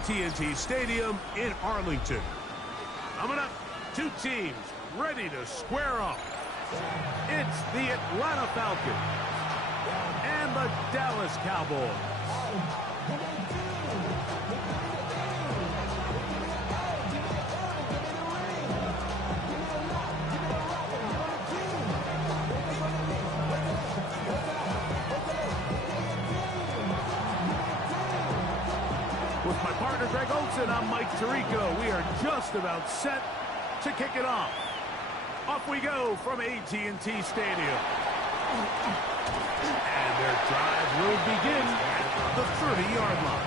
AT&T Stadium in Arlington. Coming up, two teams ready to square off. It's the Atlanta Falcons and the Dallas Cowboys. With my partner Greg Olson, I'm Mike Tirico. We are just about set to kick it off. Off we go from AT&T Stadium. And their drive will begin at the 30-yard line.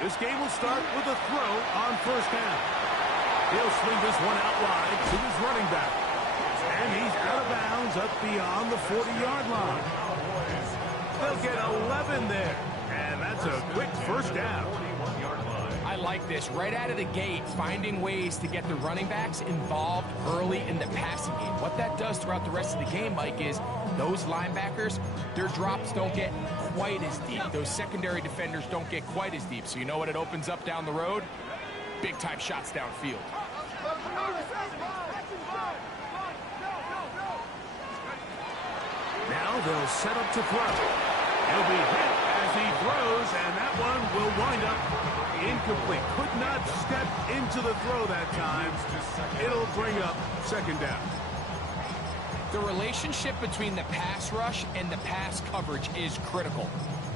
This game will start with a throw on first down. He'll swing this one out wide to his running back. And he's out of bounds up beyond the 40-yard line. They'll get 11 there. And that's a quick first down. I like this. Right out of the gate, finding ways to get the running backs involved early in the passing game. What that does throughout the rest of the game, Mike, is those linebackers, their drops don't get quite as deep. Those secondary defenders don't get quite as deep. So you know what it opens up down the road? Big-time shots downfield. Now they'll set up to throw. He'll be hit as he throws, and that one will wind up incomplete. Could not step into the throw that time. It'll bring up second down. The relationship between the pass rush and the pass coverage is critical.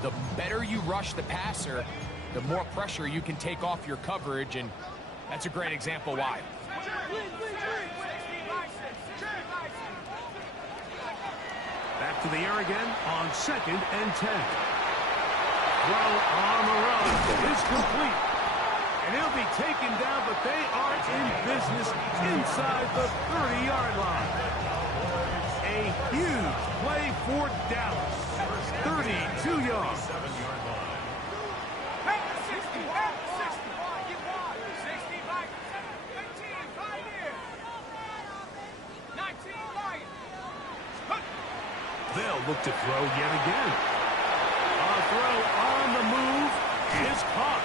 The better you rush the passer, the more pressure you can take off your coverage, and that's a great example why. Back to the air again on 2nd and 10. Throw on the run is complete. And he'll be taken down, but they are in business inside the 30-yard line. A huge play for Dallas. 32 yards. They'll look to throw yet again. A throw on the move is caught.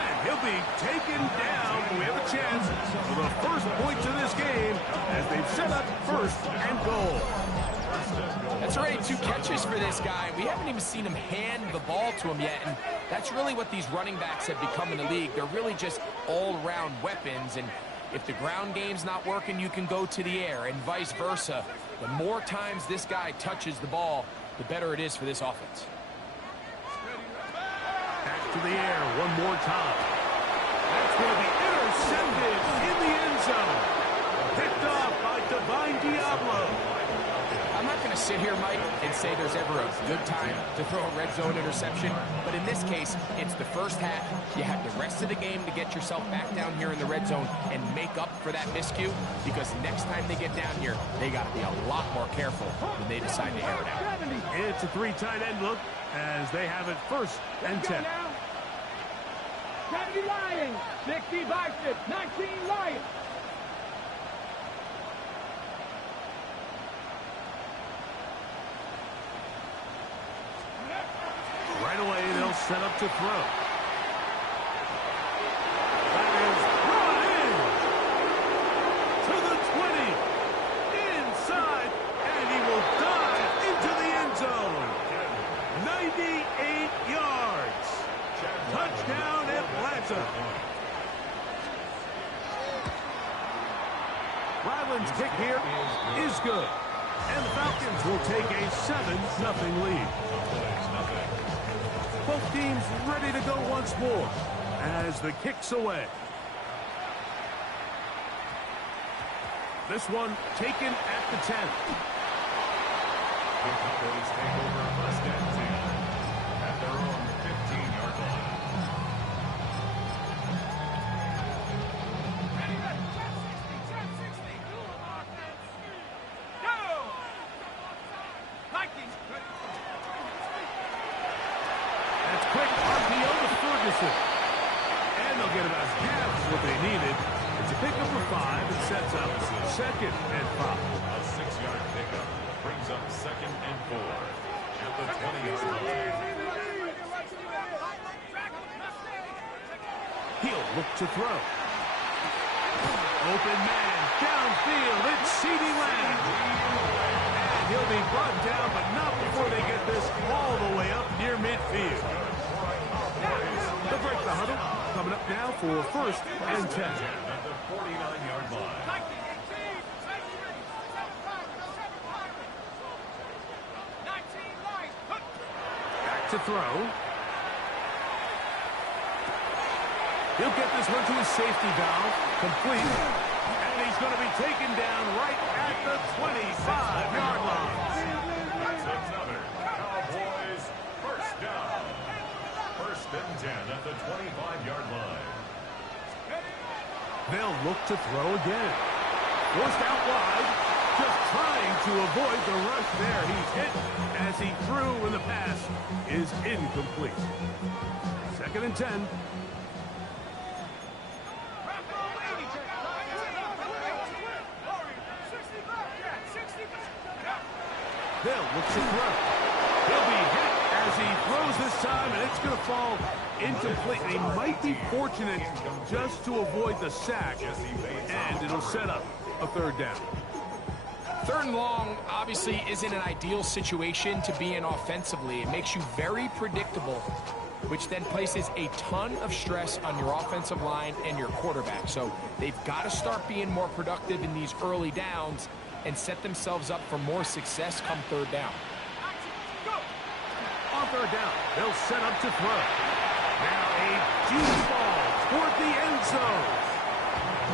And he'll be taken down. We have a chance for the first points of this game as they've set up 1st and goal. That's already 2 catches for this guy. We haven't even seen him hand the ball to him yet, and that's really what these running backs have become in the league. They're really just all-around weapons, and if the ground game's not working, you can go to the air, and vice versa. The more times this guy touches the ball, the better it is for this offense. Back to the air one more time. That's going to be intercepted in the end zone. Picked off by Divine Diablo. I'm not going to sit here, Mike, and say there's ever a good time to throw a red zone interception, but in this case, it's the first half. You have the rest of the game to get yourself back down here in the red zone and make up for that miscue, because next time they get down here, they got to be a lot more careful when they decide to air it out. It's a 3 tight end look as they have it 1st and 10. 70 Lions, 60 Vikings, 19 Lions. Right away, they'll set up to throw. That is brought in to the 20. Inside, and he will dive into the end zone. 98 yards. Touchdown, Atlanta. Ryland's kick here is good. And the Falcons will take a 7-0 lead. Both teams ready to go once more as the kick's away. This one taken at the 10. Capabilities take over 1st and 10 at their own 15-yard line. they'll get about half what they needed. It's a pickup for 5 and sets up second and 5. A 6-yard pickup brings up 2nd and 4 at the 20-yard line. He'll look to throw. Open man, downfield, it's CeeDee Lamb. And he'll be brought down, but not before they get this all the way up near midfield. They'll break the huddle. Coming up now for 1st and 10. At the 49-yard line. Back to throw. He'll get this one to his safety valve, complete, and he's going to be taken down right at the 25-yard line. That's another Cowboys first down. 1st and 10 at the 25-yard line. They'll look to throw again. Forced out wide, just trying to avoid the rush there. He's hit as he threw, and the pass is incomplete. 2nd and 10. They'll look to throw. He'll be hit as he throws this time, and it's going to fall incomplete. They might be fortunate just to avoid the sack, and it'll set up a 3rd down. 3rd and long obviously isn't an ideal situation to be in offensively. It makes you very predictable, which then places a ton of stress on your offensive line and your quarterback. So they've got to start being more productive in these early downs and set themselves up for more success come 3rd down. On 3rd down, they'll set up to throw. Now a deep ball toward the end zone.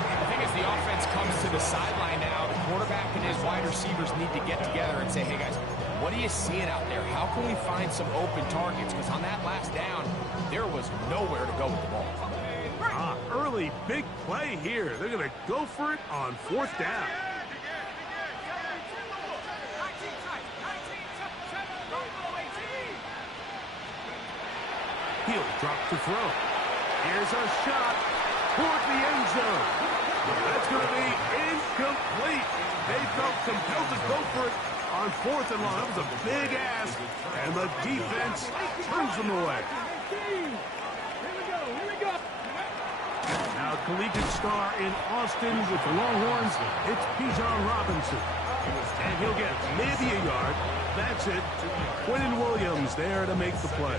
I think as the offense comes to the sideline now, the quarterback and his wide receivers need to get together and say, hey guys, what are you seeing out there? How can we find some open targets? Because on that last down, there was nowhere to go with the ball. Early big play here. They're going to go for it on 4th down. He'll drop to throw. Here's a shot toward the end zone. That's going to be incomplete. They felt compelled to go for it on 4th and long. That was a big ask, and the defense turns them away. Now collegiate star in Austin with the Longhorns, it's Bijan Robinson. And he'll get maybe a yard. That's it. Quentin Williams there to make the play.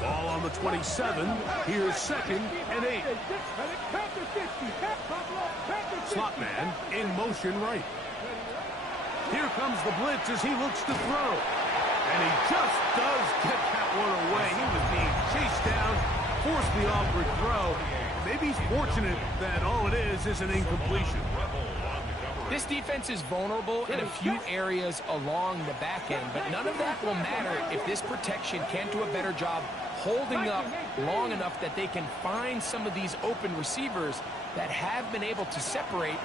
Ball on the 27. Here's 2nd and 8. Slot man in motion right. Here comes the blitz as he looks to throw. And he just does get that one away. He was being chased down, forced the awkward throw. Maybe he's fortunate that all it is an incompletion. This defense is vulnerable in a few areas along the back end, but none of that will matter if this protection can't do a better job holding up long enough that they can find some of these open receivers that have been able to separate.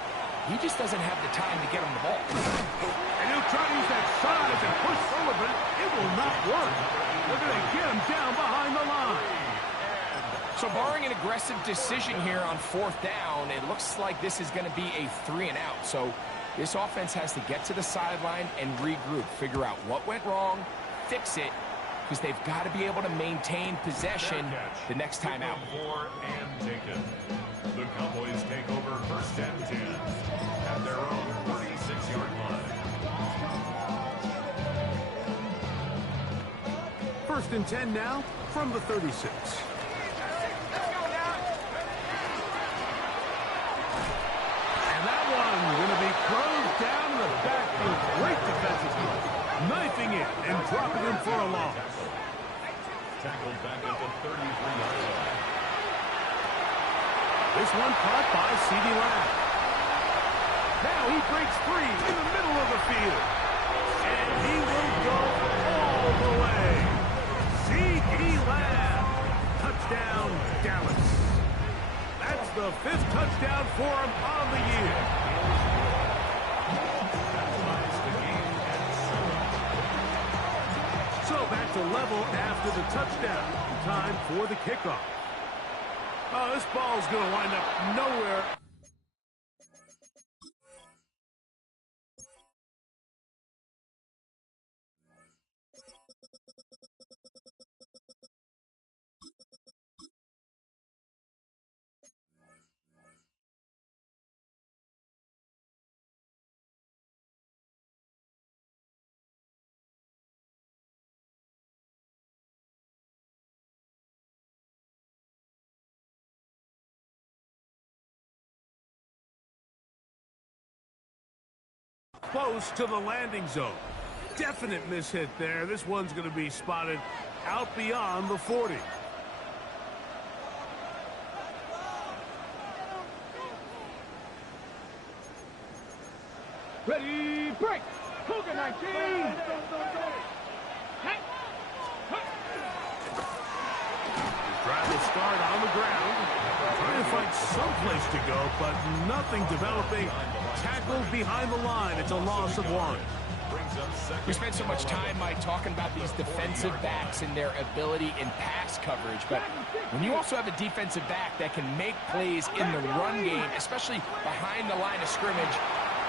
He just doesn't have the time to get him the ball. And he'll try to use that size and push forward, but it will not work. They're going to get him down behind the line. So barring an aggressive decision here on 4th down, it looks like this is going to be a 3 and out. So this offense has to get to the sideline and regroup, figure out what went wrong, fix it, because they've got to be able to maintain possession the next time out. The Cowboys take over 1st and 10 at their own 36-yard line. 1st and 10 now from the 36. Going to be thrown down the backfield. Great defensive play. Knifing it and dropping him for a loss. Tackled back at the 33-yard line. This one caught by CeeDee Lamb. Now he breaks free in the middle of the field. And he will go all the way. CeeDee Lamb. Touchdown, Dallas. That's the 5th touchdown for him on the year. So to level after the touchdown. Time for the kickoff. Oh, this ball's going to wind up nowhere. Close to the landing zone. Definite mishit there. This one's going to be spotted out beyond the 40. Ready, break. Cougar 19. Drive will start on the ground. Trying to find someplace to go, but nothing developing. Tackled behind the line. It's a loss of 1. We spent so much time, Mike, talking about these defensive backs and their ability in pass coverage, but when you also have a defensive back that can make plays in the run game, especially behind the line of scrimmage,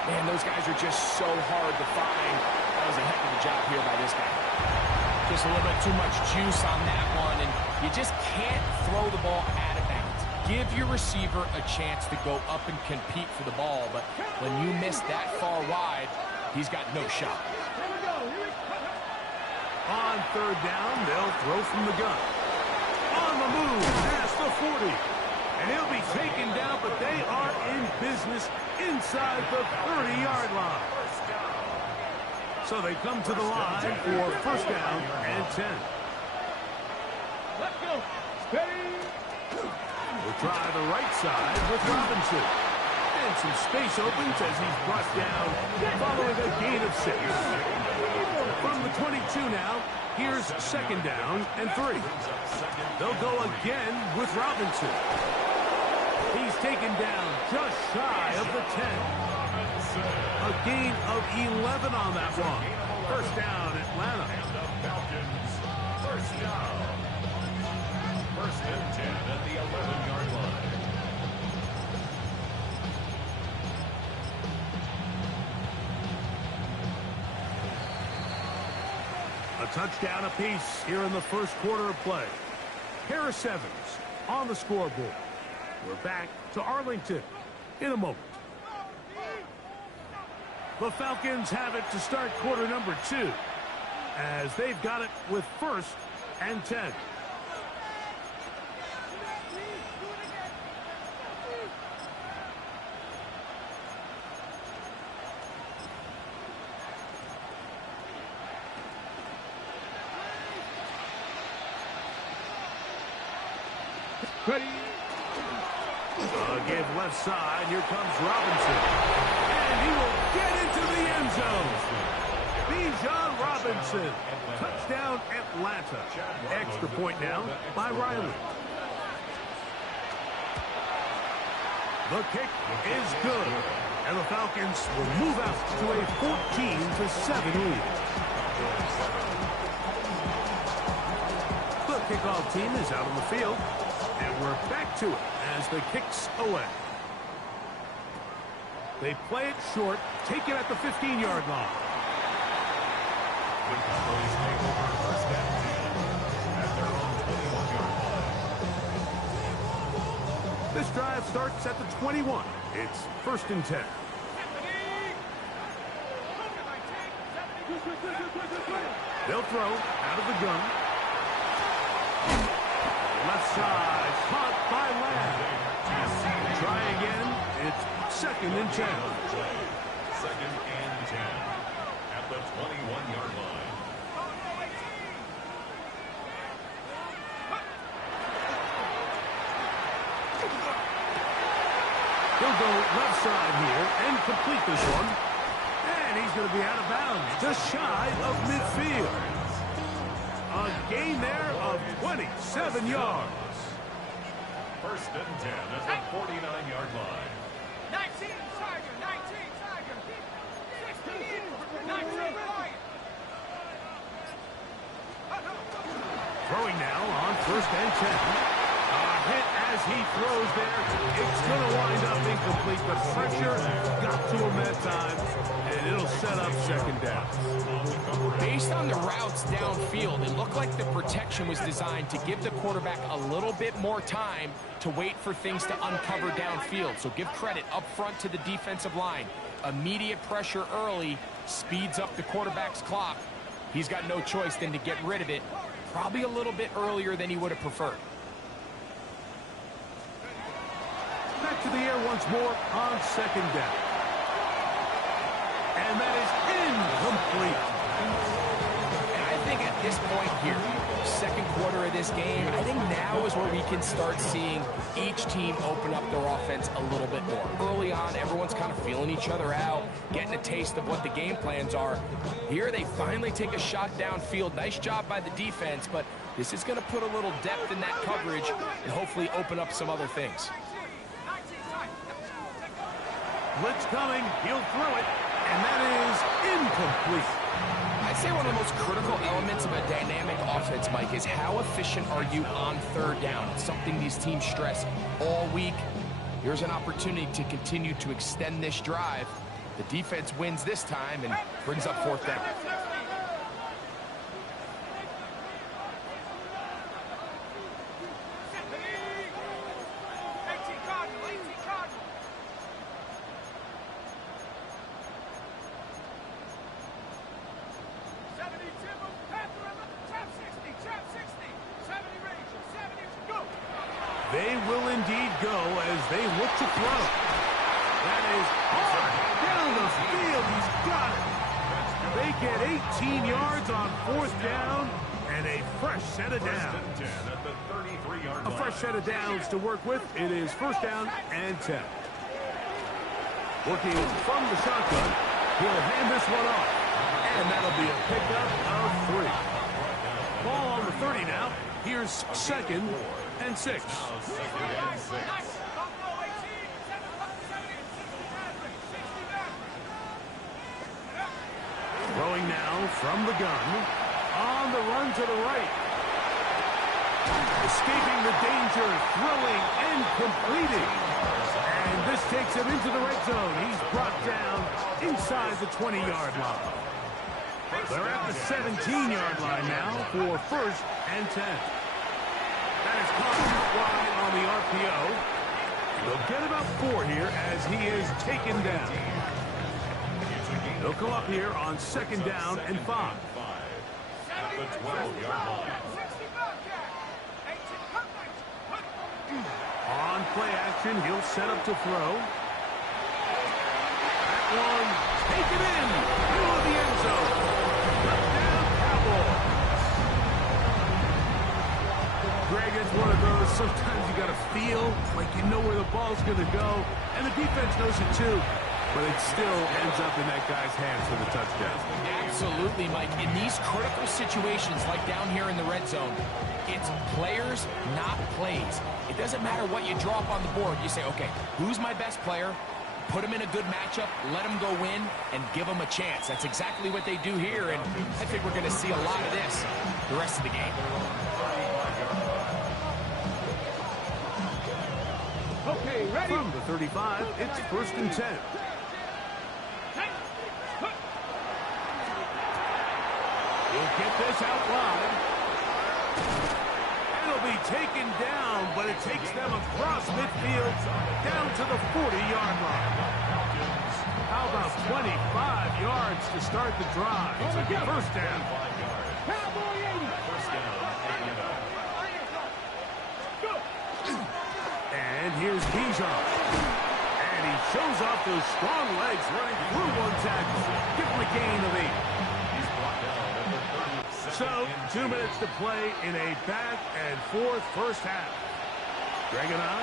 man, those guys are just so hard to find. That was a heck of a job here by this guy. Just a little bit too much juice on that one, and you just can't throw the ball out of bounds. Give your receiver a chance to go up and compete for the ball, but when you miss that far wide, he's got no shot. On third down, they'll throw from the gun. On the move, past the 40. And he'll be taken down, but they are in business inside the 30-yard line. So they come to the line for first down and 10. Let's go. Steady. We'll try the right side with Robinson. And some space opens as he's brought down following a gain of 6. From the 22 now, here's second down and 3. They'll go again with Robinson. He's taken down just shy of the 10. A gain of 11 on that one. First down, Atlanta. First down. First and 10 at the 11-yard line. A touchdown apiece here in the first quarter of play. Harris Evans on the scoreboard. We're back to Arlington in a moment. The Falcons have it to start quarter number 2 as they've got it with first and 10. Ready. Give left side. Here comes Robinson. And he will get into the end zone. Bijan Robinson. Touchdown, Atlanta. Extra point now by Riley. The kick is good. And the Falcons will move out to a 14-7 lead. The kickoff team is out on the field. And we're back to it as the kick's away. They play it short, take it at the 15-yard line. The Cowboys take over first and 10 at their own 21-yard line. This drive starts at the 21. It's first and 10. They'll throw out of the gun. Left side, caught by Lamb. Try again. It's second and 10. Second and 10 at the 21-yard line. He'll go left side here and complete this one. And he's going to be out of bounds, just shy of midfield. A gain there of 27 yards. First and 10 at the 49-yard line. 19, Tiger. 19, Tiger. 16, 19, Lion. Throwing now on 1st and 10. A hit as he throws there. It's going to wind up incomplete. The pressure got to him that time, and it'll set up 2nd down. Based on the routes downfield, it looked like the protection was designed to give the quarterback a little bit more time to wait for things to uncover downfield. So give credit up front to the defensive line. Immediate pressure early speeds up the quarterback's clock. He's got no choice than to get rid of it, probably a little bit earlier than he would have preferred. Back to the air once more on 2nd down. And that is incomplete. And I think at this point here, 2nd quarter of this game, I think now is where we can start seeing each team open up their offense a little bit more. Early on, everyone's kind of feeling each other out, getting a taste of what the game plans are. Here they finally take a shot downfield. Nice job by the defense, but this is going to put a little depth in that coverage and hopefully open up some other things. Blitz coming, he'll throw it, and that is incomplete. I'd say one of the most critical elements of a dynamic offense, Mike, is how efficient are you on 3rd down. It's something these teams stress all week. Here's an opportunity to continue to extend this drive. The defense wins this time and brings up 4th down. They will indeed go as they look to throw. That is hard down the field. He's got it. They get 18 yards on 4th down and a fresh set of downs. A fresh set of downs to work with. It is 1st down and 10. Working from the shotgun. He'll hand this one off. And that'll be a pickup of 3. Ball on the 30 now. Here's 2nd and 6. Throwing now from the gun. On the run to the right. Escaping the danger, throwing and completing. And this takes him into the red zone. He's brought down inside the 20-yard line. They're at the 17-yard line now for 1st and 10. That is caught out wide on the RPO. They'll get about 4 here as he is taken down. They'll come up here on 2nd down and 5. At the 12-yard line. On play action, he'll set up to throw. That one taken in. Middle of the end zone. Touchdown, Cowboys. Greg, it's one of those, sometimes you got to feel like you know where the ball's going to go, and the defense knows it too, but it still ends up in that guy's hands for the touchdown. Absolutely, Mike. In these critical situations, like down here in the red zone, it's players, not plays. It doesn't matter what you draw up on the board. You say, okay, who's my best player? Put him in a good matchup, let him go win, and give him a chance. That's exactly what they do here, and I think we're going to see a lot of this the rest of the game. Okay, ready? From the 35, it's 1st and 10. He'll get this out wide. It'll be taken down, but it takes them across midfield down to the 40-yard line. How about 25 yards to start the drive? It's a 1st down. Cowboy 80. And here's Bijan. And he shows off those strong legs running through one tackle. Give him a gain of 8. So, 2 minutes to play in a back-and-forth first half. Greg and I,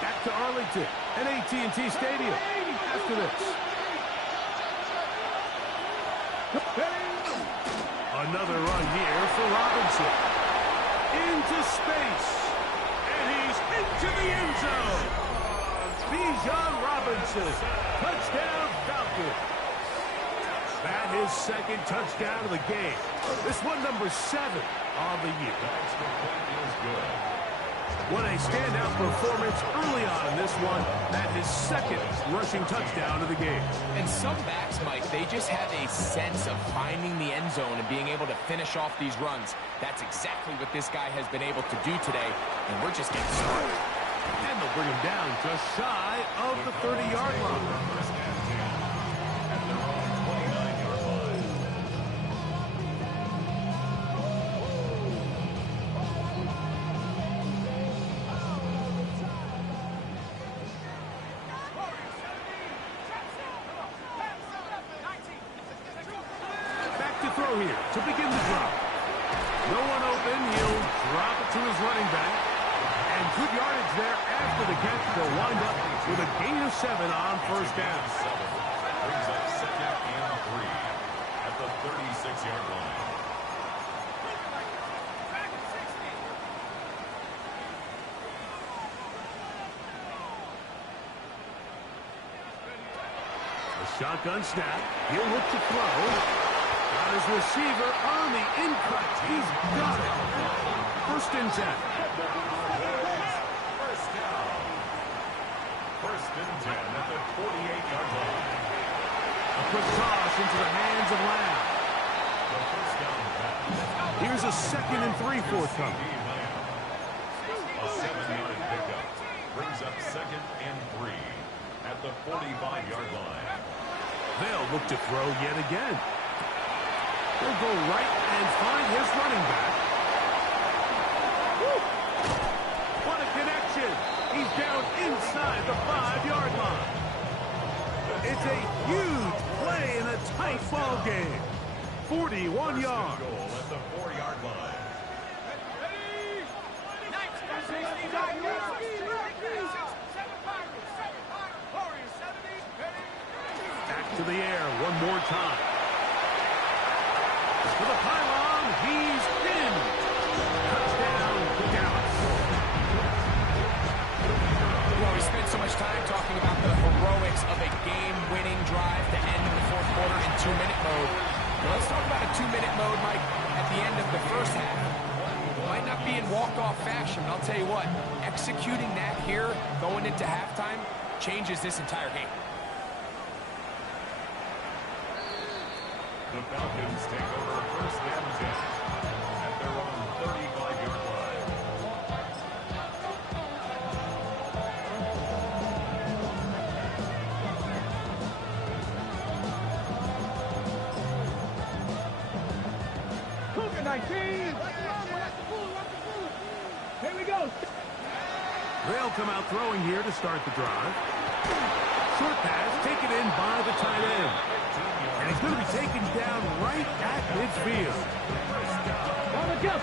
back to Arlington and AT&T Stadium after this. Another run here for Robinson. Into space. And he's into the end zone. Bijan Robinson. Touchdown, Falcons. That his second touchdown of the game. This one number 7 of the year. That's complete is good. What a standout performance early on in this one. That his second rushing touchdown of the game. And some backs, Mike, they just have a sense of finding the end zone and being able to finish off these runs. That's exactly what this guy has been able to do today, and we're just getting started. And they'll bring him down just shy of the 30-yard line. First and 10 at their own 29-yard line. Back to throw here to begin the drop. No one open. He'll drop it to his running back. And good yardage there after the catch. They'll wind up with a gain of 7 on first down. Brings up second and 3 at the 36-yard line. A shotgun snap. He'll look to throw. Got his receiver on the in-cut. He's got it. First and 10. First down. First and 10 at the 48-yard line. A quick toss into the hands of Lamb. The first down pass. Here's a 2nd and 3 forthcoming. A 7-yard pickup. Brings up second and 3 at the 45-yard line. They'll look to throw yet again. He'll go right and find his running back. Woo! What a connection. He's down inside the 5-yard line. It's a huge play in a tight ball game. 41 yards. Goal at the 4-yard line. Back to the air one more time. To the pylon, he's in. Touchdown, Dallas. Well, we spent so much time talking about the heroics of a game-winning drive to end in the fourth quarter in 2-minute mode. Well, let's talk about a 2-minute mode, Mike, at the end of the first half. Might not be in walk-off fashion, but I'll tell you what, executing that here, going into halftime, changes this entire game. The Falcons take over first and 10 at their own 35-yard line. Cougar 19. Here we go. They'll come out throwing here to start the drive. Short pass taken in by the tight end. And he's going to be taken down right at midfield. On the jump.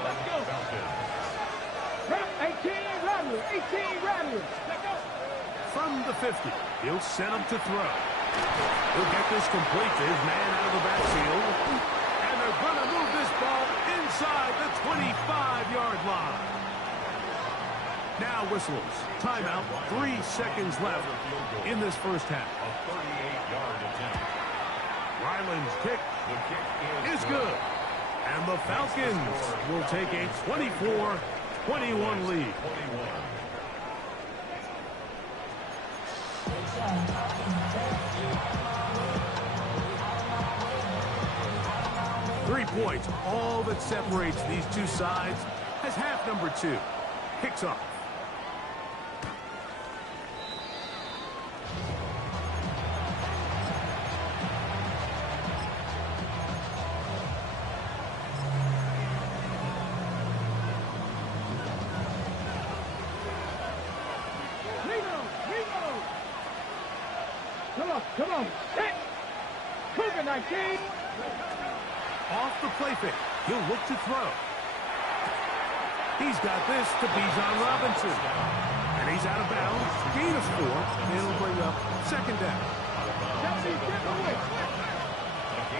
Let's go. Rap 18 Rattler. 18 Rattler. Let's go. From the 50, he'll send him to throw. He'll get this complete to his man out of the backfield. And they're going to move this ball inside the 25-yard line. Now whistles. Timeout. 3 seconds left in this first half. A 38-yard attempt. Ryland's kick The kick is good. And the Falcons will take a 24-21 lead. 21. 3 points, all that separates these two sides, as half number 2 kicks off. Come on. Hit. Cougar 19. Off the play fake. He'll look to throw. He's got this to Bijan Robinson. And he's out of bounds. Gain of 4. It'll bring up second down. A gain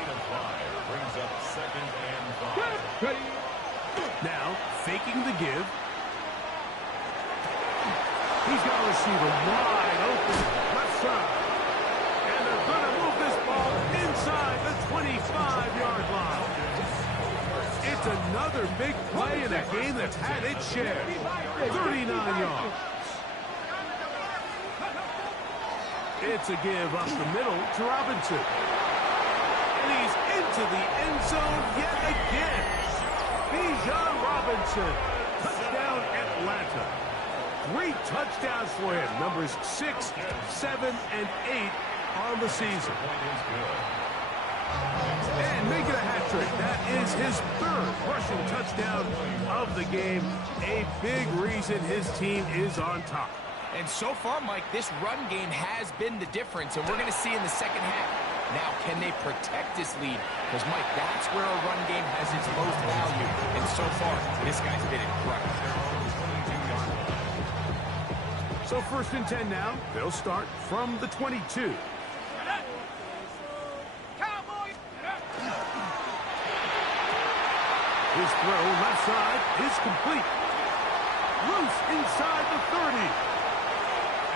of 5 brings up second and 5. Ready. Now, faking the give. He's got a receiver wide open. Left side. football inside the 25-yard line. It's another big play in a game that's had its share. 39 yards. It's a give up the middle to Robinson. And he's into the end zone yet again. Bijan Robinson. Touchdown Atlanta. 3 touchdowns for him. Numbers 6, 7, and 8 on the season. And making a hat trick. That is his 3rd rushing touchdown of the game. A big reason his team is on top. And so far, Mike, this run game has been the difference, and we're going to see in the second half. Now, can they protect this lead? Because, Mike, that's where a run game has its most value. And so far, this guy's been incredible. So 1st and 10 now. They'll start from the 22. His throw left side is complete. Loose inside the 30.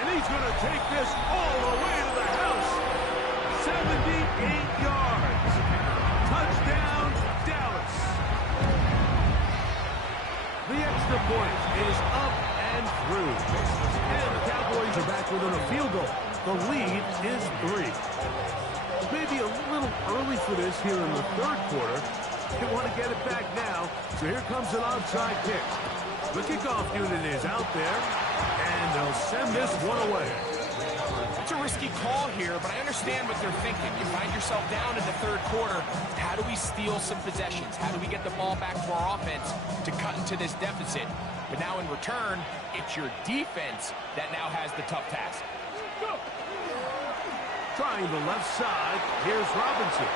And he's going to take this all the way to the house. 78 yards. Touchdown, Dallas. The extra point is up and through. And the Cowboys are back within a field goal. The lead is 3. Maybe a little early for this here in the 3rd quarter. They want to get it back now. So here comes an onside kick. The kickoff unit is out there. And they'll send this one away. It's a risky call here, but I understand what they're thinking. You find yourself down in the 3rd quarter. How do we steal some possessions? How do we get the ball back to our offense to cut into this deficit? But now in return, it's your defense that now has the tough task. Trying the left side, here's Robinson.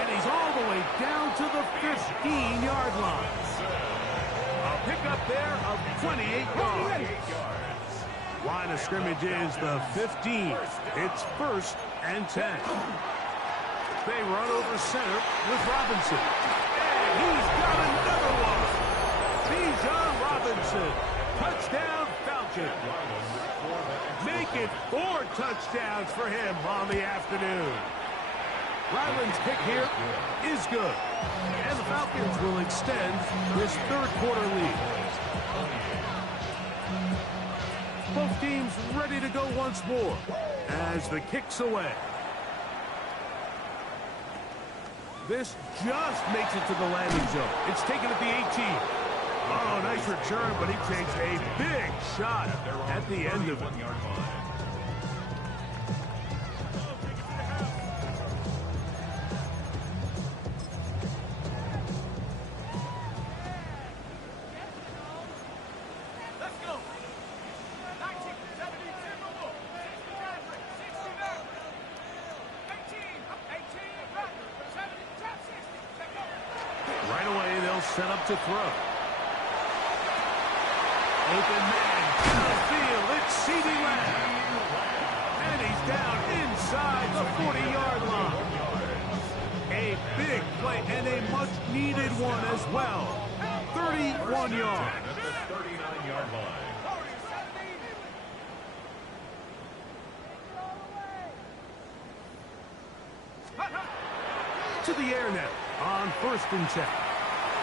And he's all the way down to the 15-yard line. A pickup there of 28 yards. Line of scrimmage is the 15. It's 1st and 10. They run over center with Robinson. And he's got another one. Bijan Robinson. Touchdown Falcons. Make it 4 touchdowns for him on the afternoon. Ryland's kick here is good. And the Falcons will extend this 3rd quarter lead. Both teams ready to go once more as the kick's away. This just makes it to the landing zone. It's taken at the 18. Oh, nice return, but he takes a big shot at the end of it. Right away, they'll set up to throw. Open man, downfield, it's CeeDee Lamb. And he's down inside the 40-yard line. A big play and a much-needed one as well. 31 yards. At the 39-yard line. To the air now on 1st and 10.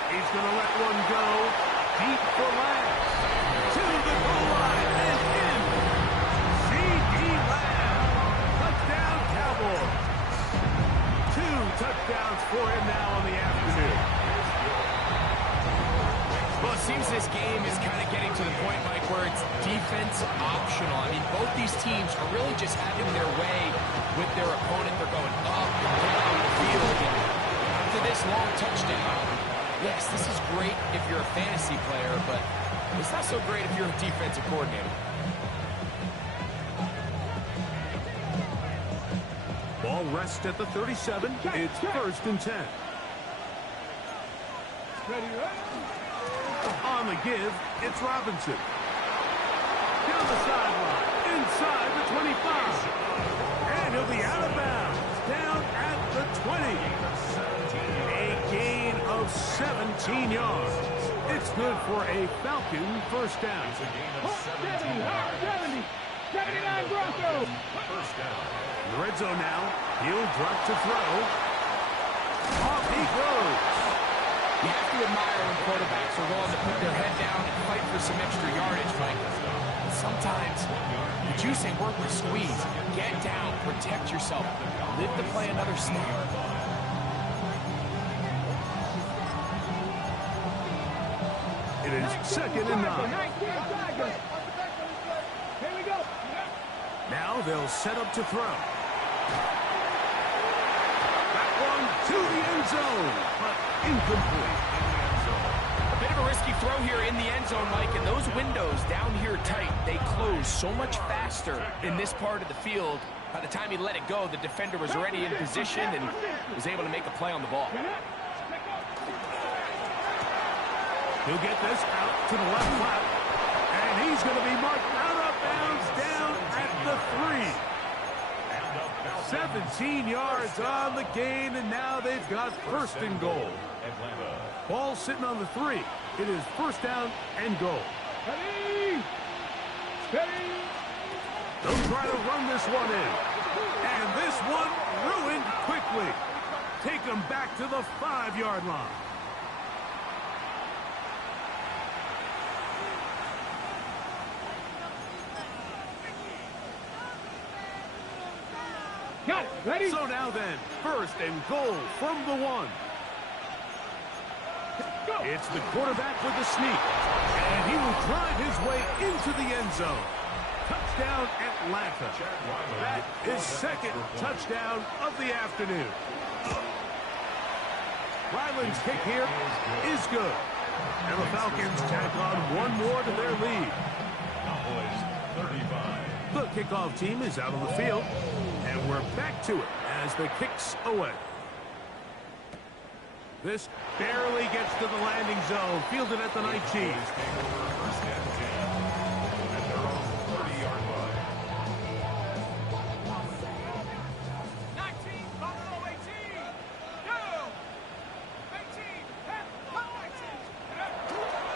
He's going to let one go deep for Lamb. To the goal line and in. CeeDee Lamb. Touchdown Cowboys. 2 touchdowns for him now on the afternoon. Well, it seems this game is kind of getting to the point, Mike, where it's defense optional. I mean, both these teams are really just having their way with their opponent. They're going up and down the field. And after this long touchdown, yes, this is great if you're a fantasy player, but it's not so great if you're a defensive coordinator. Ball rests at the 37. It's 1st and 10. On the give, it's Robinson. Down the sideline, inside the 25. And he'll be out of bounds, down at the 20. A gain of 17 yards. It's good for a Falcon 1st down. Home 70, home 70. 79 Broncos. 1st down. In the red zone now. He'll drop to throw. Off he goes. You have to admire when quarterbacks are willing to put their head down and fight for some extra yardage, Mike. But sometimes the juice ain't worth the squeeze. Get down, protect yourself, live to play another snap. It is 2nd and 9. Here we go. Now they'll set up to throw. That one to the end zone, but incomplete. A bit of a risky throw here in the end zone, Mike, and those windows down here tight, they close so much faster in this part of the field. By the time he let it go, the defender was already in position and was able to make a play on the ball. He'll get this out to the left flap, and he's going to be marked out of bounds down at the 3. 17 yards on the gain, and now they've got 1st and goal. Ball sitting on the 3. It is 1st down and goal. Steady! Steady! They'll try to run this one in. And this one ruined quickly. Take them back to the 5-yard line. Got it. Ready? So now then, 1st and goal from the 1. Go. It's the quarterback with the sneak. And he will drive his way into the end zone. Touchdown, Atlanta. That is 2nd touchdown of the afternoon. Ryland's kick here is good. And the Falcons tack on one more to their lead. The kickoff team is out on the field. And we're back to it as the kick's away. This barely gets to the landing zone. Fielded at the 19.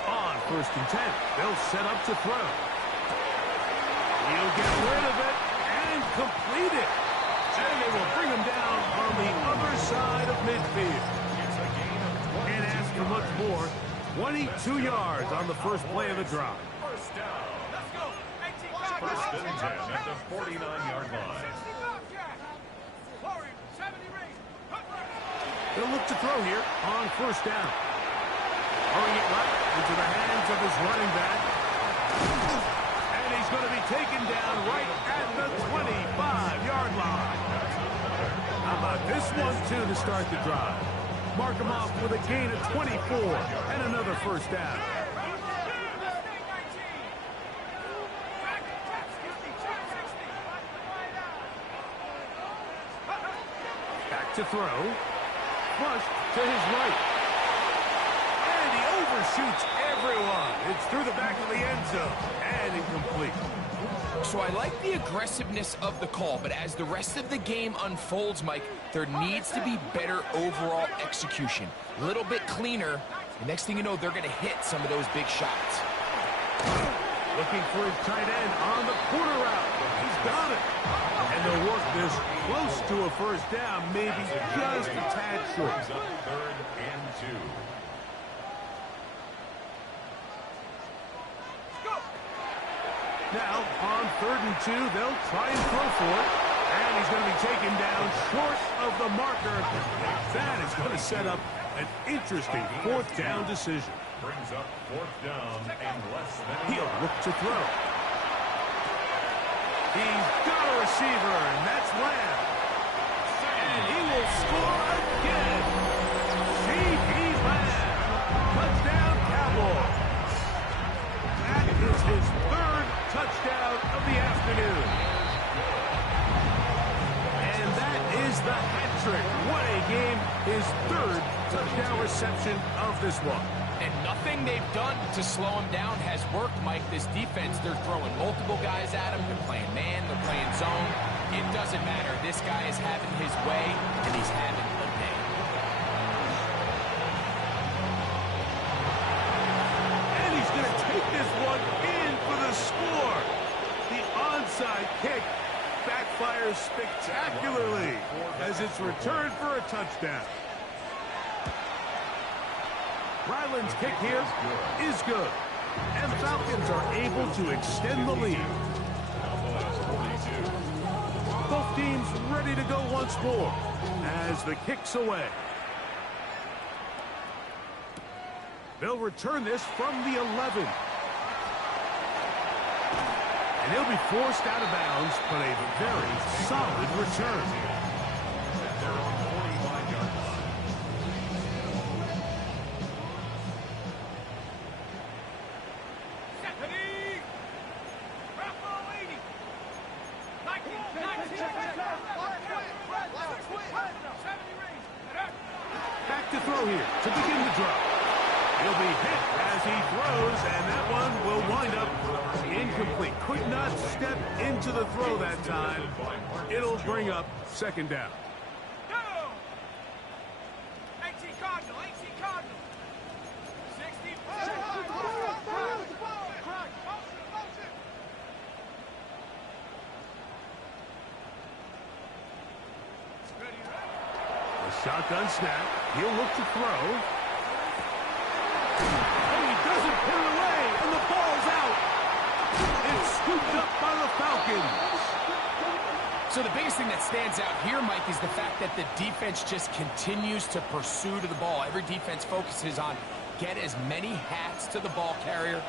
On 1st and 10, they'll set up to throw. He'll get rid of it and complete it. And they will bring him down on the other side of midfield. Can't ask for much more. 22 yards on the first play of the drive. 1st down. Let's go. 1st and 10 at the 49-yard line. They'll look to throw here on 1st down. Throwing it right into the hands of his running back. And he's going to be taken down right at the 25-yard line. How about this one, too, to start the drive? Mark him off with a gain of 24 and another 1st down. Back to throw. Flush to his right. And he overshoots everyone. It's through the back of the end zone and incomplete. So I like the aggressiveness of the call, but as the rest of the game unfolds, Mike, there needs to be better overall execution. A little bit cleaner, and next thing you know, they're going to hit some of those big shots. Looking for his tight end on the corner route. He's got it. And they'll work this close to a 1st down, maybe just a tad short. 3rd and 2. Now, on 3rd and 2, they'll try and throw for it. And he's going to be taken down short of the marker. That is going to set up an interesting 4th down decision. Brings up 4th down and less than a He'll yard. look to throw. He's got a receiver, and that's Lamb. And he will score again. C.D. Lamb. Touchdown, Cowboys. That is his 3rd touchdown of the afternoon. And that is the hat trick. What a game. His 3rd touchdown reception of this one. And nothing they've done to slow him down has worked, Mike. This defense, they're throwing multiple guys at him. They're playing man, they're playing zone. It doesn't matter. This guy is having his way, and he's having a day. And he's going to take this one in for the score. The onside kick backfired fires spectacularly as it's returned for a touchdown. Ryland's kick here is good. And Falcons are able to extend the lead. Both teams ready to go once more as the kick's away. They'll return this from the 11. And he'll be forced out of bounds, but a very solid return. They're on the 45-yard line. Back to throw here to begin the drive. He'll be hit as he throws, and that one will wind up incomplete. Could not step into the throw that time. It'll bring up second down. A shotgun snap. He'll look to throw. And he doesn't put it away, and the ball's out. It's scooped up by the Falcons. So the biggest thing that stands out here, Mike, is the fact that the defense just continues to pursue to the ball. Every defense focuses on get as many hats to the ball carrier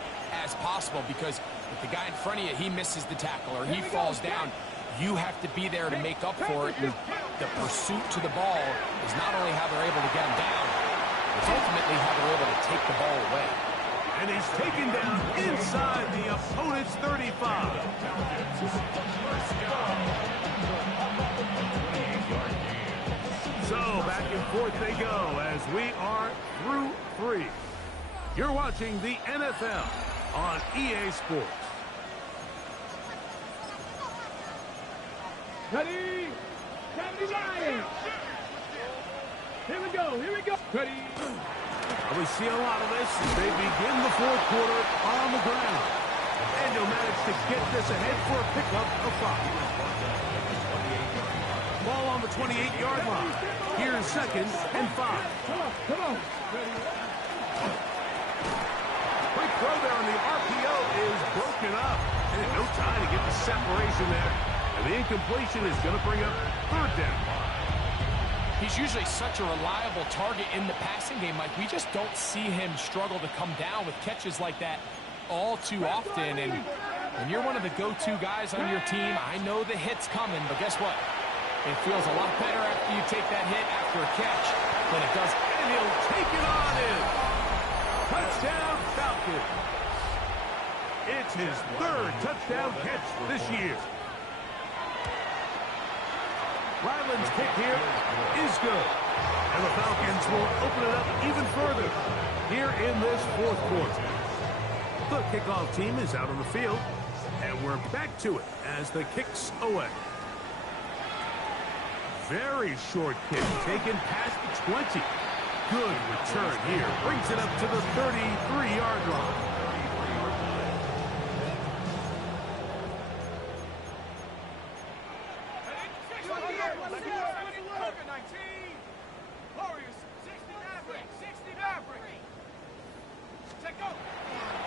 as possible, because if the guy in front of you, he misses the tackle or he falls down, you have to be there to make up for it. And the pursuit to the ball is not only how they're able to get him down, it's ultimately how they're able to take the ball away. And he's taken down inside the opponent's 35. So back and forth they go as we are through 3. You're watching the NFL on EA Sports. Ready? 70 Lions. Here we go. Here we go. Ready? We see a lot of this as they begin the fourth quarter on the ground. And he'll manage to get this ahead for a pickup of 5. Ball on the 28-yard line. Here's second and 5. Come on. Quick throw there on the RPO is broken up. And no time to get the separation there. And the incompletion is going to bring up third down. He's usually such a reliable target in the passing game, Mike. We just don't see him struggle to come down with catches like that all too often. And when you're one of the go-to guys on your team, I know the hit's coming, but guess what? It feels a lot better after you take that hit after a catch than it does. And he'll take it on in. Touchdown, Falcons. It's his third touchdown catch this year. Ryland's kick here is good. And the Falcons will open it up even further here in this fourth quarter. The kickoff team is out on the field, and we're back to it as the kick's away. Very short kick taken past the 20. Good return here. Brings it up to the 33-yard line.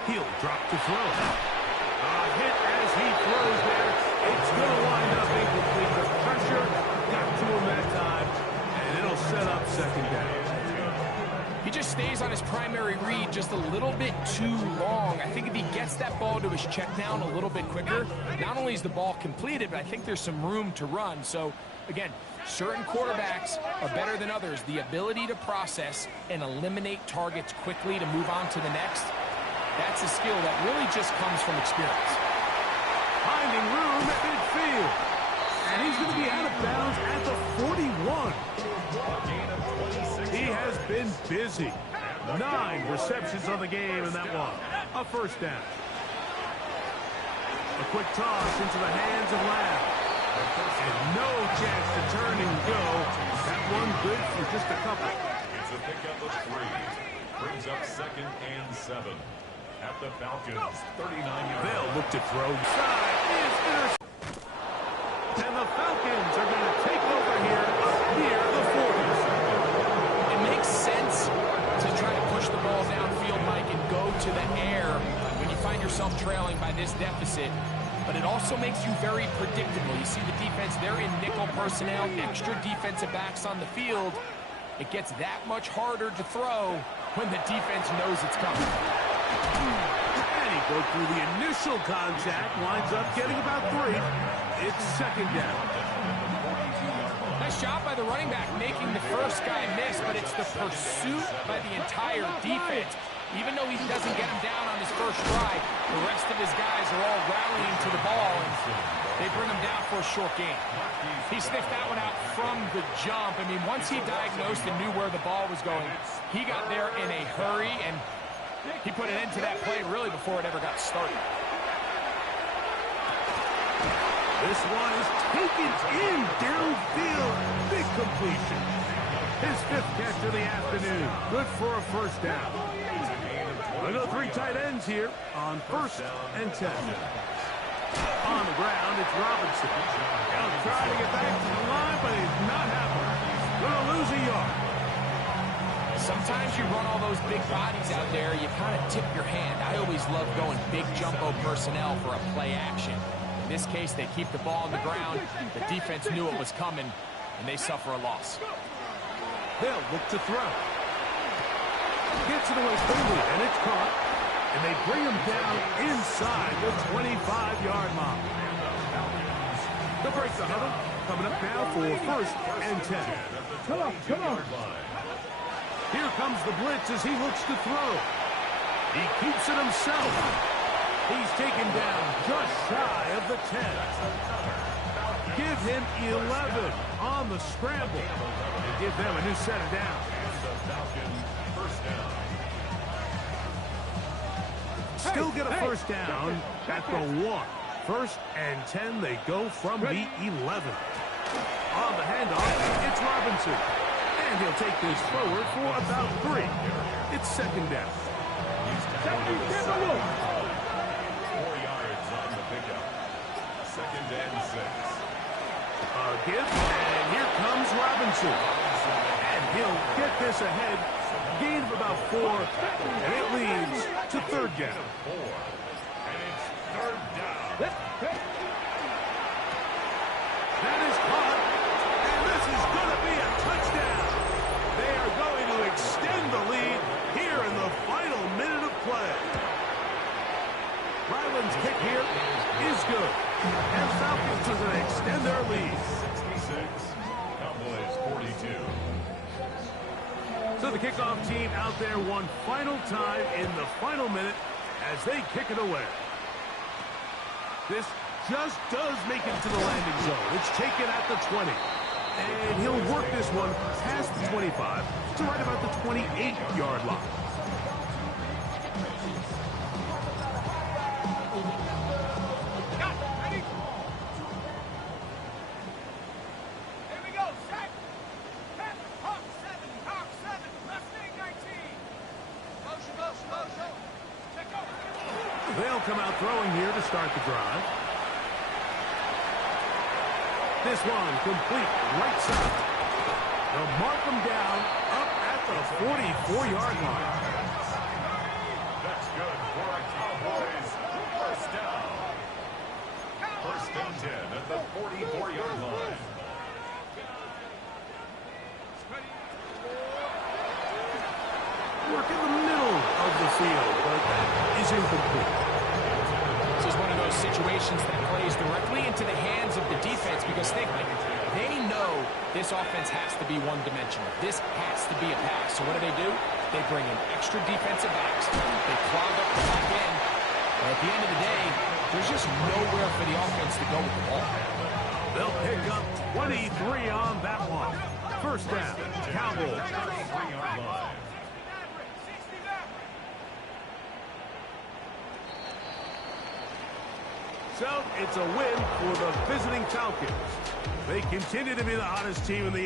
He'll drop to throw. A hit as he throws there. It's going to wind up incomplete. The pressure got to him that time, and it'll set up second down. He just stays on his primary read just a little bit too long. I think if he gets that ball to his check down a little bit quicker, not only is the ball completed, but I think there's some room to run. So, again, certain quarterbacks are better than others. The ability to process and eliminate targets quickly to move on to the next, that's a skill that really just comes from experience. Finding room at midfield. And he's going to be out of bounds at the 41. He has been busy. 9 receptions on the game in that one. A first down. A quick toss into the hands of Lamb. And no chance to turn and go. That one good for just a couple. It's a pickup of 3. Brings up second and 7. At the Falcons, 39 yards. They'll look to throw. Side is intercepted. And the Falcons are going to take over here up near the 40s. It makes sense to try to push the ball downfield, Mike, and go to the air when you find yourself trailing by this deficit. But it also makes you very predictable. You see the defense, they're in nickel personnel, extra defensive backs on the field. It gets that much harder to throw when the defense knows it's coming. And he broke through the initial contact, winds up getting about 3. It's second down. Nice job by the running back making the first guy miss, but it's the pursuit by the entire defense. Even though he doesn't get him down on his first try, the rest of his guys are all rallying to the ball, and they bring him down for a short gain. He sniffed that one out from the jump. I mean, once he diagnosed and knew where the ball was going, he got there in a hurry, and he put an end to that play really before it ever got started. This one is taken in downfield. Big completion. His 5th catch of the afternoon. Good for a first down. Another 3 tight ends here on 1st and 10. On the ground, it's Robinson. He'll try to get back to the line, but he's not happening. Going to lose a yard. Sometimes you run all those big bodies out there, you kind of tip your hand. I always love going big jumbo personnel for a play action. In this case, they keep the ball on the ground. The defense knew it was coming, and they suffer a loss. They'll look to throw. Gets it away quickly, and it's caught. And they bring him down inside the 25-yard line. They'll break the huddle. Coming up now for 1st and 10. Come on, come on. Here comes the blitz as he looks to throw. He keeps it himself. He's taken down just shy of the 10. Give him 11 on the scramble. And give them a new set of downs. Still get a first down at the 1. 1st and 10, they go from the 11. On the handoff, it's Robinson. And he'll take this forward for about 3. It's second down. 4 yards on the pickup. 2nd and 6. A give, and here comes Robinson. And he'll get this ahead. Gain of about 4, and it leads to 3rd down. 4. And it's 3rd down. That is caught, and this is going to be a touchdown. They are going to extend the lead here in the final minute of play. Ryland's kick here is good, and Falcons are going to extend their lead. 66. Cowboys 42. So the kickoff team out there one final time in the final minute as they kick it away. This just does make it to the landing zone. It's taken at the 20. And he'll work this one past the 25 to right about the 28-yard line. They'll come out throwing here to start the drive. This one complete right side. They'll mark them down up at the 44-yard line. That's good for a Cowboys first down. 1st and 10 at the 44-yard line. Work in the middle of the field, but that is incomplete. This is one of those situations that plays directly into the hands of the defense because they know this offense has to be one-dimensional. This has to be a pass. So what do? They bring in extra defensive backs. They clog up the back end. And at the end of the day, there's just nowhere for the offense to go with the ball. They'll pick up 23 on that one. First down, Cowboys. 3-yard line. So it's a win for the visiting Falcons. They continue to be the hottest team in the